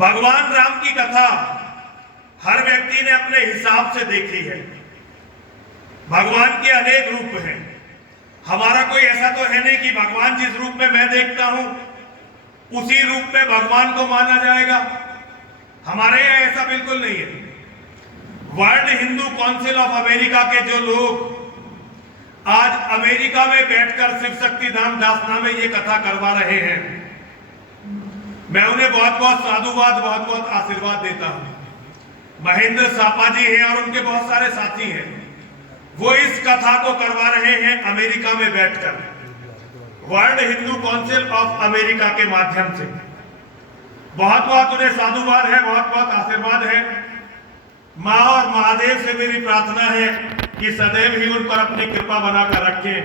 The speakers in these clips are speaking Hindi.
भगवान राम की कथा हर व्यक्ति ने अपने हिसाब से देखी है। भगवान के अनेक रूप हैं। हमारा कोई ऐसा तो है नहीं कि भगवान जिस रूप में मैं देखता हूं उसी रूप में भगवान को माना जाएगा। हमारे यहाँ ऐसा बिल्कुल नहीं है। World Hindu council of America के जो लोग आज अमेरिका में बैठकर शिव शक्ति धाम दासना में ये कथा करवा रहे हैं, मैं उन्हें बहुत बहुत साधुवाद, बहुत बहुत आशीर्वाद देता हूं। महेंद्र सापा जी हैं और उनके बहुत सारे साथी हैं, वो इस कथा को करवा रहे हैं अमेरिका में बैठकर, world Hindu council of America के माध्यम से। बहुत बहुत उन्हें साधुवाद है, बहुत बहुत आशीर्वाद है। माँ और महादेव से मेरी प्रार्थना है कि सदैव ही उन पर अपनी कृपा बनाकर रखें।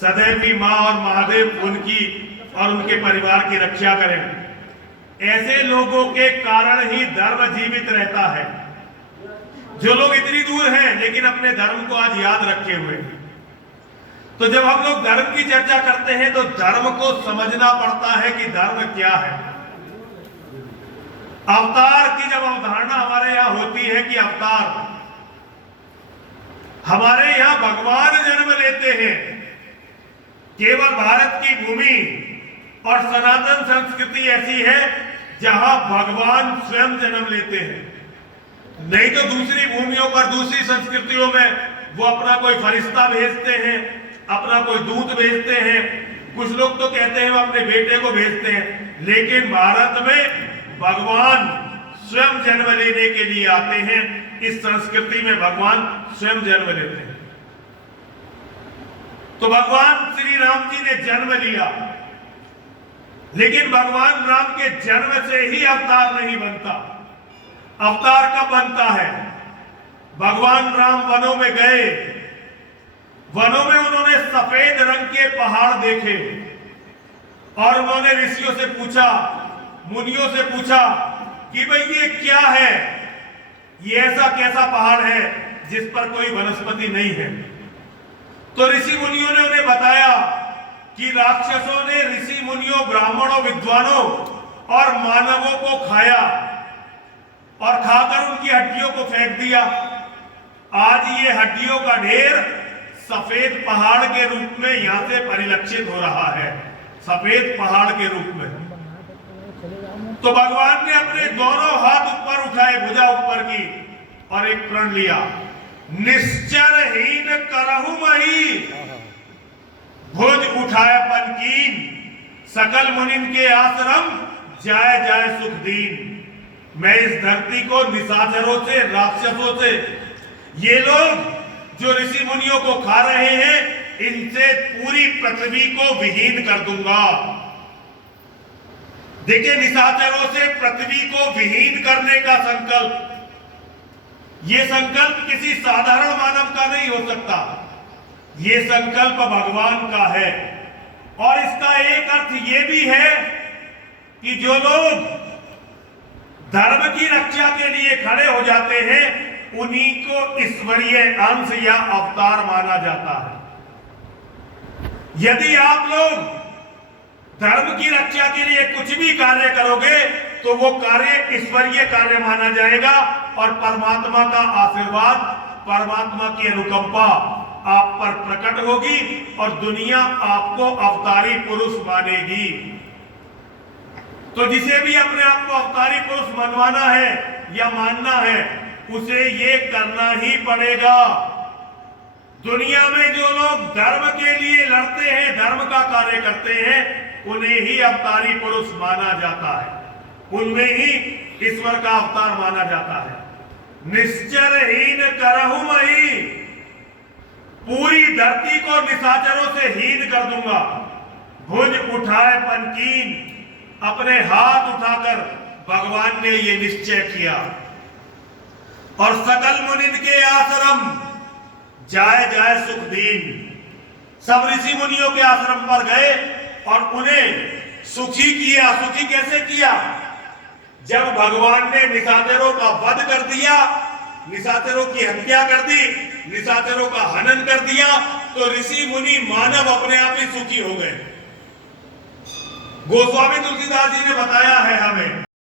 सदैव ही माँ और महादेव उनकी और उनके परिवार की रक्षा करें। ऐसे लोगों के कारण ही धर्म जीवित रहता है। जो लोग इतनी दूर हैं लेकिन अपने धर्म को आज याद रखे हुए। तो जब हम लोग धर्म की चर्चा करते हैं तो धर्म को समझना पड़ता है कि धर्म क्या है। अवतार की जब अवधारणा हमारे यहां होती है कि अवतार, हमारे यहां भगवान जन्म लेते हैं। केवल भारत की भूमि और सनातन संस्कृति ऐसी है जहां भगवान स्वयं जन्म लेते हैं। नहीं तो दूसरी भूमियों पर, दूसरी संस्कृतियों में वो अपना कोई फरिश्ता भेजते हैं, अपना कोई दूत भेजते हैं। कुछ लोग तो कहते हैं वो अपने बेटे को भेजते हैं, लेकिन भारत में भगवान स्वयं जन्म लेने के लिए आते हैं। इस संस्कृति में भगवान स्वयं जन्म लेते हैं। तो भगवान श्री राम जी ने जन्म लिया, लेकिन भगवान राम के जन्म से ही अवतार नहीं बनता। अवतार कब बनता है? भगवान राम वनों में गए, वनों में उन्होंने सफेद रंग के पहाड़ देखे और उन्होंने ऋषियों से पूछा, मुनियों से पूछा कि भाई ये क्या है, ये ऐसा कैसा पहाड़ है जिस पर कोई वनस्पति नहीं है। तो ऋषि मुनियों ने उन्हें बताया कि राक्षसों ने ऋषि मुनियों, ब्राह्मणों, विद्वानों और मानवों को खाया और खाकर उनकी हड्डियों को फेंक दिया। आज ये हड्डियों का ढेर सफेद पहाड़ के रूप में यहां से परिलक्षित हो रहा है, सफेद पहाड़ के रूप में। तो भगवान ने अपने दोनों हाथ ऊपर उठाए, भुजा ऊपर की, और एक प्रण लिया, निश्चरहीन करहु मही, भुज उठाए पन कीन, सकल मुनिन के आश्रम जाए जाए सुख दीन। मैं इस धरती को निशाचरों से, राक्षसों से, ये लोग जो ऋषि मुनियों को खा रहे हैं, इनसे पूरी पृथ्वी को विहीन कर दूंगा। देखिए, निशाचरों से पृथ्वी को विहीन करने का संकल्प, ये संकल्प किसी साधारण मानव का नहीं हो सकता। ये संकल्प भगवान का है। और इसका एक अर्थ ये भी है कि जो लोग धर्म की रक्षा के लिए खड़े हो जाते हैं, उन्हीं को ईश्वरीय अंश या अवतार माना जाता है। यदि आप लोग धर्म की रक्षा के लिए कुछ भी कार्य करोगे तो वो कार्य ईश्वरीय कार्य माना जाएगा और परमात्मा का आशीर्वाद, परमात्मा की अनुकंपा आप पर प्रकट होगी और दुनिया आपको अवतारी पुरुष मानेगी। तो जिसे भी अपने आप को अवतारी पुरुष मनवाना है या मानना है, उसे ये करना ही पड़ेगा। दुनिया में जो लोग धर्म के लिए लड़ते हैं, धर्म का कार्य करते हैं, उन्हें ही अवतारी पुरुष माना जाता है, उनमें ही ईश्वर का अवतार माना जाता है। निश्चरहीन करहु मही, पूरी धरती को निशाचरों से हीन कर दूंगा। भुज उठाए पन कीन, अपने हाथ उठाकर भगवान ने ये निश्चय किया। और सकल मुनिन के आश्रम जाए जाए सुख दीन, सब ऋषि मुनियों के आश्रम पर गए और उन्हें सुखी किया। सुखी कैसे किया? जब भगवान ने निशाचरों का वध कर दिया, निशाचरों की हत्या कर दी, निशाचरों का हनन कर दिया, तो ऋषि मुनि मानव अपने आप ही सुखी हो गए। गोस्वामी तुलसीदास जी ने बताया